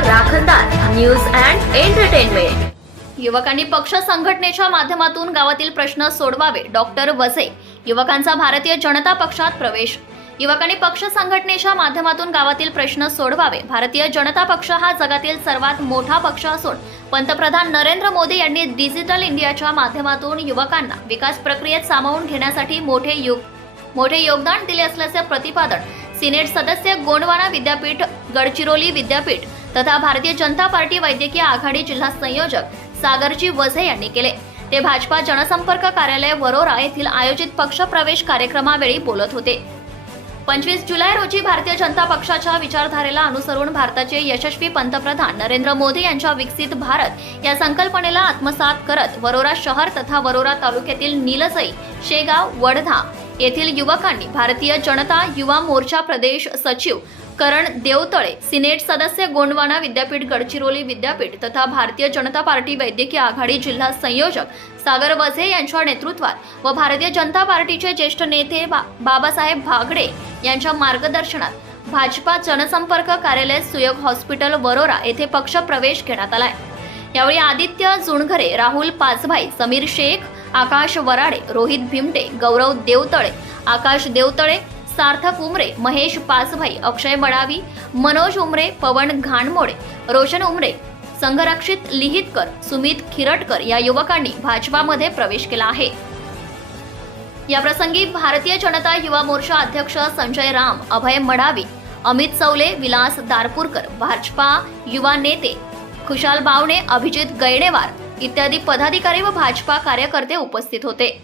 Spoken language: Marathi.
राखणदार न्यूज अँड एंटरटेनमेंट युवकांनी पक्ष संघटनेच्या माध्यमातून गावातील प्रश्न सोडवावे डॉक्टर वझे युवकांचा भारतीय जनता पक्षात प्रवेश. युवकांनी पक्ष संघटनेच्या माध्यमातून गावातील प्रश्न सोडवावे. भारतीय जनता पक्ष हा जगातील सर्वात मोठा पक्ष असून पंतप्रधान नरेंद्र मोदी यांनी डिजिटल इंडियाच्या माध्यमातून युवकांना विकास प्रक्रियेत सामावून घेण्यासाठी मोठे युग मोठे योगदान दिले असल्याचे प्रतिपादन सिनेट सदस्य गोंडवाना विद्यापीठ गडचिरोली विद्यापीठ तथा भारतीय जनता पार्टी वैद्यकीय आघाडी जिल्हा संयोजक सागरजी वझे यांनी केले. ते भाजपा जनसंपर्क कार्यालय वरोरा येथील आयोजित पक्ष प्रवेश कार्यक्रमावेळी बोलत होते. पंचवीस जुलै रोजी भारतीय जनता पक्षाच्या विचारधारेला अनुसरून भारताचे यशस्वी पंतप्रधान नरेंद्र मोदी यांच्या विकसित भारत या संकल्पनेला आत्मसात करत वरोरा शहर तथा वरोरा तालुक्यातील निलसई शेगाव वडधा येथील युवकांनी भारतीय जनता युवा मोर्चा प्रदेश सचिव करण देवतळे सिनेट सदस्य गोंडवाना विद्यापीठ गडचिरोली विद्यापीठ तथा भारतीय जनता पार्टी वैद्यकीय आघाडी जिल्हा संयोजक सागर वझे यांच्या नेतृत्वात व भारतीय जनता पार्टीचे ज्येष्ठ नेते बा- बाबासाहेब भागडे यांच्या मार्गदर्शनात भाजपा जनसंपर्क कार्यालय सुयोग हॉस्पिटल वरोरा येथे पक्ष प्रवेश घेण्यात आलाय. यावेळी आदित्य जुणघरे राहुल पाचभाई समीर शेख आकाश वराडे रोहित भिमटे गौरव देवतळे आकाश देवतळे सार्थक उमरे महेश पाचभाई अक्षय मडावी मनोज उमरे पवन घाणमोडे रोशन उमरे संघरक्षित लिहितकर सुमित खिरटकर या युवकांनी भाजपामध्ये प्रवेश केला आहे. याप्रसंगी भारतीय जनता युवा मोर्चा अध्यक्ष संजय राम अभय मडावी अमित चौले विलास दारपूरकर भाजपा युवा नेते खुशाल बावणे अभिजित गैणेवार इत्यादी पदाधिकारी व भाजपा कार्यकर्ते उपस्थित होते.